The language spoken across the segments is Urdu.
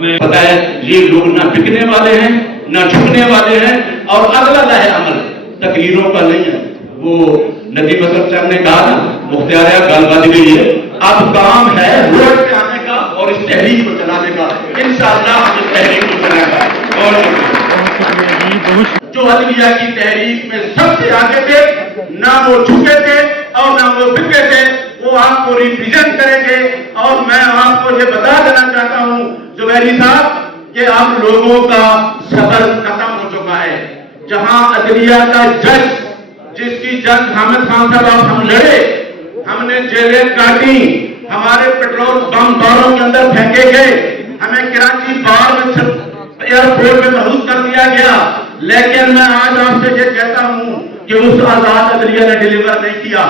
میں پتا ہے یہ لوگ نہ بکنے والے ہیں نہ جھکنے والے ہیں، اور اگلا لائے عمل تقریروں کا نہیں ہے۔ وہ ندیم اکرم صاحب نے کہا نا مختار گل بج گئی ہے، اب کام ہے روڈ پہ آنے کا اور اس تحریک کو چلانے کا۔ انشاءاللہ ہم اس تحریک کو چلائیں گے۔ اور جو عدلیہ کی تحریک میں سب سے آگے تھے، نہ وہ جھکے تھے اور نہ وہ بکے تھے، وہ آپ کو ریپریزنٹ کریں گے۔ اور میں آپ کو یہ بتا دینا چاہتا ہوں زبیری صاحب کہ آپ لوگوں کا صبر ختم ہو چکا ہے۔ جہاں عدلیہ کا جج، جس کی جنگ حامد خان صاحب ہم لڑے، ہم نے جیلیں کاٹی، ہمارے پیٹرول بم باروں کے اندر پھینکے گئے، ہمیں کراچی بار میں ایئرپورٹ میں محفوظ کر دیا گیا، لیکن میں آج آپ سے یہ کہتا ہوں کہ اس آزاد عدلیہ نے ڈیلیور نہیں کیا۔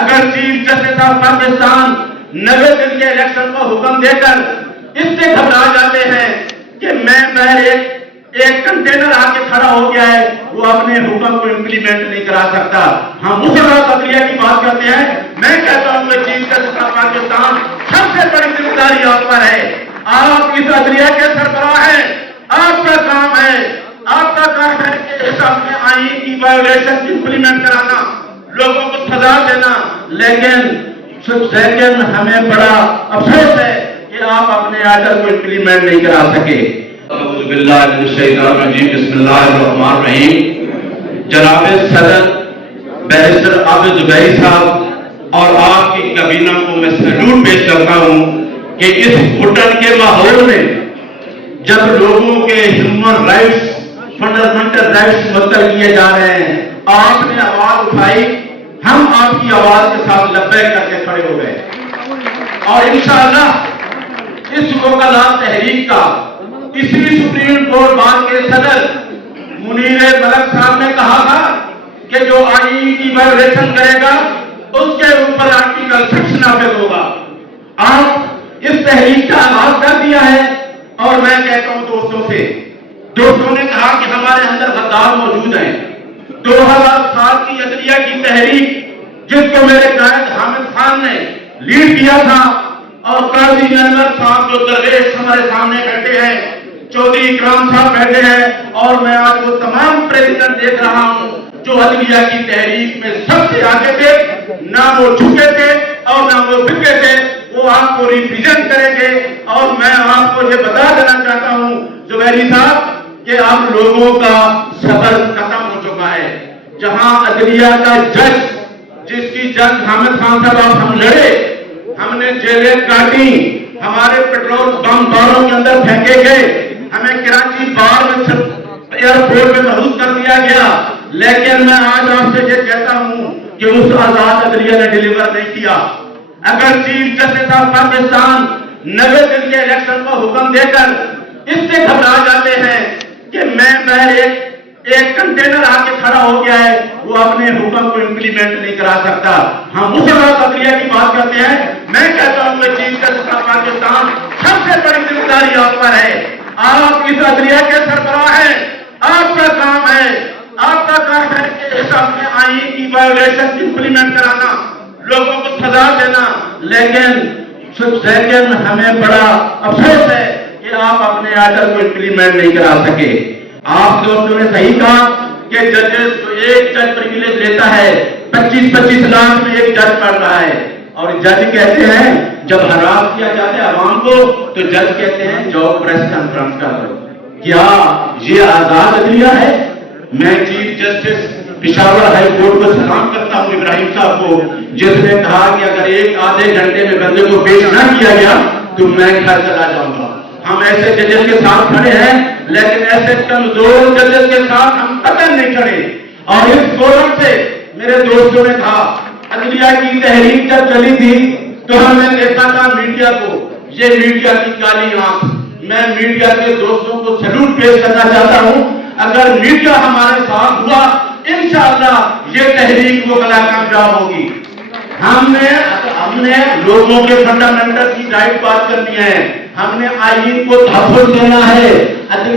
اگر چیف جسٹس آف پاکستان 90 دن کے الیکشن کو حکم دے کر اس سے گھبرا جاتے ہیں کہ میں باہر ایک کنٹینر آ کے کھڑا ہو گیا ہے، وہ اپنے حکم کو امپلیمنٹ نہیں کرا سکتا۔ ہم اس آزاد عدلیہ کی بات کرتے ہیں۔ میں کہتا ہوں کہ چیف جسٹس آف پاکستان سب سے بڑی ذمہ داری آپ پر ہے۔ آپ اس عدلیہ کے سربراہ ہیں، آپ کا کام ہے کہ اس اپنے آئین کی وائولیشن کی امپلیمنٹ کرانا، لوگوں کو سزا دینا، لیکن ہمیں بڑا افسوس ہے کہ آپ اپنے آرڈر کو امپلیمنٹ نہیں کرا سکے۔ اعوذ باللہ من الشیطان الرجیم، بسم اللہ الرحمن الرحیم۔ جناب صدر بیرسٹر عابد زبیری صاحب اور آپ کی کابینہ کو میں سیلوٹ پیش کرتا ہوں کہ اس گھٹن کے ماحول میں جب لوگوں کے ہیومن رائٹس، فنڈامنٹل رائٹس معطل کیے جا رہے ہیں، آپ نے آواز اٹھائی، ہم آپ کی آواز کے ساتھ لبیک کر کے کھڑے ہو گئے، اور انشاءاللہ اس وکلا تحریک کا اسی سپریم کورٹ بار کے صدر منیر ملک صاحب نے کہا تھا کہ جو آئین کی وائولیشن کرے گا اس کے اوپر آرٹیکل 6 نافذ ہوگا۔ آپ اس تحریک کا آغاز کر دیا ہے، اور میں کہتا ہوں دوستوں نے کہا کہ ہمارے اندر غدار موجود ہیں۔ 2007 کی عدلیہ کی تحریک جس کو میرے قائد حامد خان نے لیڈ کیا تھا، اور قاضی انور صاحب جو درویش ہمارے سامنے بیٹھے ہیں، چودھری اکرام صاحب بیٹھے ہیں، اور میں آج وہ تمام پریزیڈنٹ دیکھ رہا ہوں جو عدلیہ کی تحریک میں سب سے آگے تھے، نہ وہ جھکے تھے اور نہ وہ بکے تھے، وہ آپ کو ریپریزنٹ کریں گے۔ اور میں آپ کو یہ بتا دینا چاہتا ہوں زبیری صاحب کہ آپ لوگوں کا صبر ختم ہو چکا ہے۔ جہاں عدلیہ کا جج، جس کی جنگ حامد خان صاحب ہم لڑے، ہم نے جیلیں کاٹی، ہمارے پیٹرول بم باروں کے اندر پھینکے گئے، ہمیں کراچی بار میں ایئرپورٹ میں محفوظ کر دیا گیا، لیکن میں آج آپ سے یہ کہتا ہوں کہ اس آزاد عدلیہ نے ڈیلیور نہیں کیا۔ اگر چیف جسٹس آف پاکستان 90 دن کے الیکشن کو حکم دے کر اس سے گھبرا جاتے ہیں کہ میں باہر ایک کنٹینر آ کے کھڑا ہو گیا ہے، وہ اپنے حکم کو امپلیمنٹ نہیں کرا سکتا۔ ہم اس آزاد عدلیہ کی بات کرتے ہیں۔ میں کہتا ہوں کہ چیف جسٹس آف پاکستان سب سے بڑی ذمہ داری آپ پر ہے۔ آپ اس عدلیہ کے سربراہ ہیں، آپ کا کام ہے کہ اس اپنے آئین کی وائولیشن کی امپلیمنٹ کرانا، لوگوں کو سزا دینا، لیکن ہمیں بڑا افسوس ہے کہ آپ اپنے آرڈر کو امپلیمنٹ نہیں کرا سکے۔ آپ دوستوں نے صحیح کہا کہ ججز جو ایک جج پریویلیج لیتا ہے 25 لاکھ میں ایک جج پڑھ رہا ہے، اور جج کہتے ہیں جب ہراس کیا جاتا ہے عوام کو تو جج کہتے ہیں جاؤ پریس کانفرنس کر دو۔ کیا یہ آزاد عدلیہ ہے؟ میں chief justice Peshawar high court کو سلام کرتا ہوں ابراہیم صاحب کو، جس نے کہا کہ اگر ایک آدھے گھنٹے میں بندے کو پیش نہ کیا گیا تو میں گھر چلا جاؤں گا۔ ہم ایسے ججز کے ساتھ کھڑے ہیں، لیکن ایسے کمزور ججز کے ساتھ ہم قطعاً نہیں کھڑے۔ اور اس فورم سے میرے دوستوں نے کہا عدلیہ کی تحریک جب چلی تھی تو ہم نے دیکھا تھا میڈیا کو، یہ میڈیا کی کالی آنکھ۔ میں میڈیا کے دوستوں کو سیلوٹ پیش کرنا چاہتا ہوں، اگر میڈیا ہمارے ساتھ ہوا انشاءاللہ یہ تحریک وہ بلا کامیاب ہوگی۔ ہم نے لوگوں کے فنڈامنٹل کی رائٹ بات کرنی ہے، ہم نے آئین کو تحفظ دینا ہے۔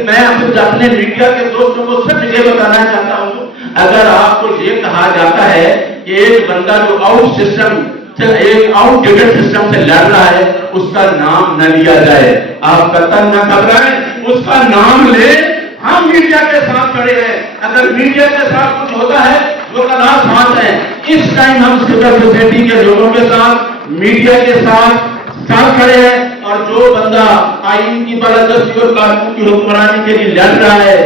میں اپنے میڈیا کے دوستوں کو صرف یہ بتانا چاہتا ہوں، اگر آپ کو یہ کہا جاتا ہے کہ ایک بندہ جو آؤٹ سسٹم سے ایک آؤٹ ڈیٹڈ سسٹم سے لڑ رہا ہے اس کا نام نہ لیا جائے. آپ قطعاً نہ گھبرائیں, اس کا نام لیں. ہم میڈیا کے ساتھ کھڑے ہیں. اگر میڈیا کے ساتھ کچھ ہوتا ہے وہ کلا ساتھ ہے. اس ٹائم ہم سول سوسائٹی کے لوگوں کے ساتھ, میڈیا کے ساتھ کھڑے ہیں. اور جو بندہ آئین کی بالادستی اور قانون کی حکمرانی کے لیے لڑ رہا ہے,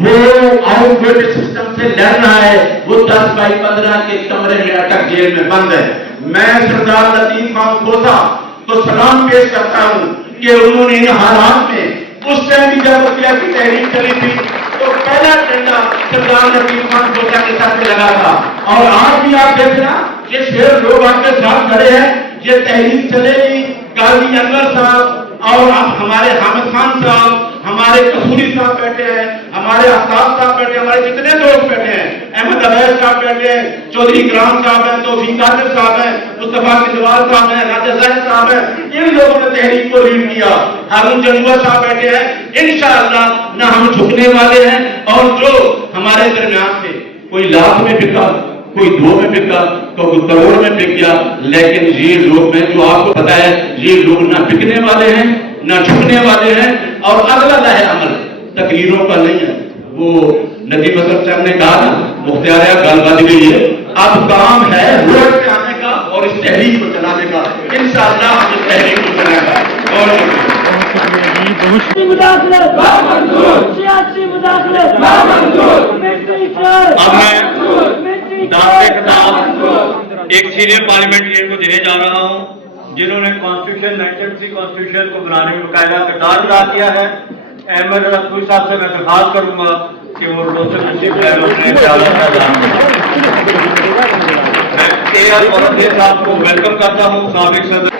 وہ آؤٹ ڈیٹڈ سسٹم سے لڑ رہا ہے, وہ 10x15 کے کمرے میں اٹک جیل میں بند ہے. میں سردار لطیف خان کھوسا کو سلام پیش کرتا ہوں کہ انہوں نے ان حالات میں, اس ٹائم بھی جب وکیلا کی تحریک چلی تھی تو پہلا ڈنڈا سردار لطیف خان کھوسا کے ساتھ لگا تھا. اور آج بھی آپ دیکھنا یہ شیر لوگ آپ کے ساتھ کھڑے ہیں. یہ تحریک چلے گی, قاضی انور صاحب اور اب ہمارے حامد خان صاحب, ہمارے قصوری صاحب بیٹھے ہیں, ہمارے آفتاب صاحب بیٹھے ہیں, ہمارے جتنے دوست بیٹھے ہیں, احمد عبید صاحب بیٹھے ہیں, چودھری اکرام صاحب ہیں, توفیق قادر صاحب ہیں, مصطفیٰ کجوال صاحب ہیں, راجہ زاہد صاحب ہیں. ان لوگوں نے تحریک کو لیڈ کیا. ہارون جنوبہ صاحب بیٹھے ہیں. انشاءاللہ نہ ہم جھکنے والے ہیں. اور جو ہمارے درمیان تھے, کوئی لاکھ میں بکا, کوئی 2 میں بکا, کوئی کروڑ میں بک گیا, لیکن یہ لوگ میں جو آپ کو پتا ہے یہ لوگ نہ بکنے والے ہیں نہ جھکنے والے ہیں. اور اگلا لائے عمل تقریروں کا نہیں ہے. وہ ندیم اکرم صاحب نے کہا نا مختار گل بج گئی ہے, اب کام ہے روڈ پہ آنے کا اور اس تحریک کو چلانے کا. انشاءاللہ ہم اس تحریک کو چلائیں گا. اور ایک سینئر پارلیمنٹرین کو دینے جا رہا ہوں جنہوں نے کانسٹیٹیوشن 1983 کانسٹیٹیوشن کو بنانے میں باقاعدہ کردار ادا کیا ہے. احمد رسول صاحب سے میں درخواست کروں گا کہ وہ میں صاحب کو ویلکم کرتا ہوں. سابق صدر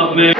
اب میں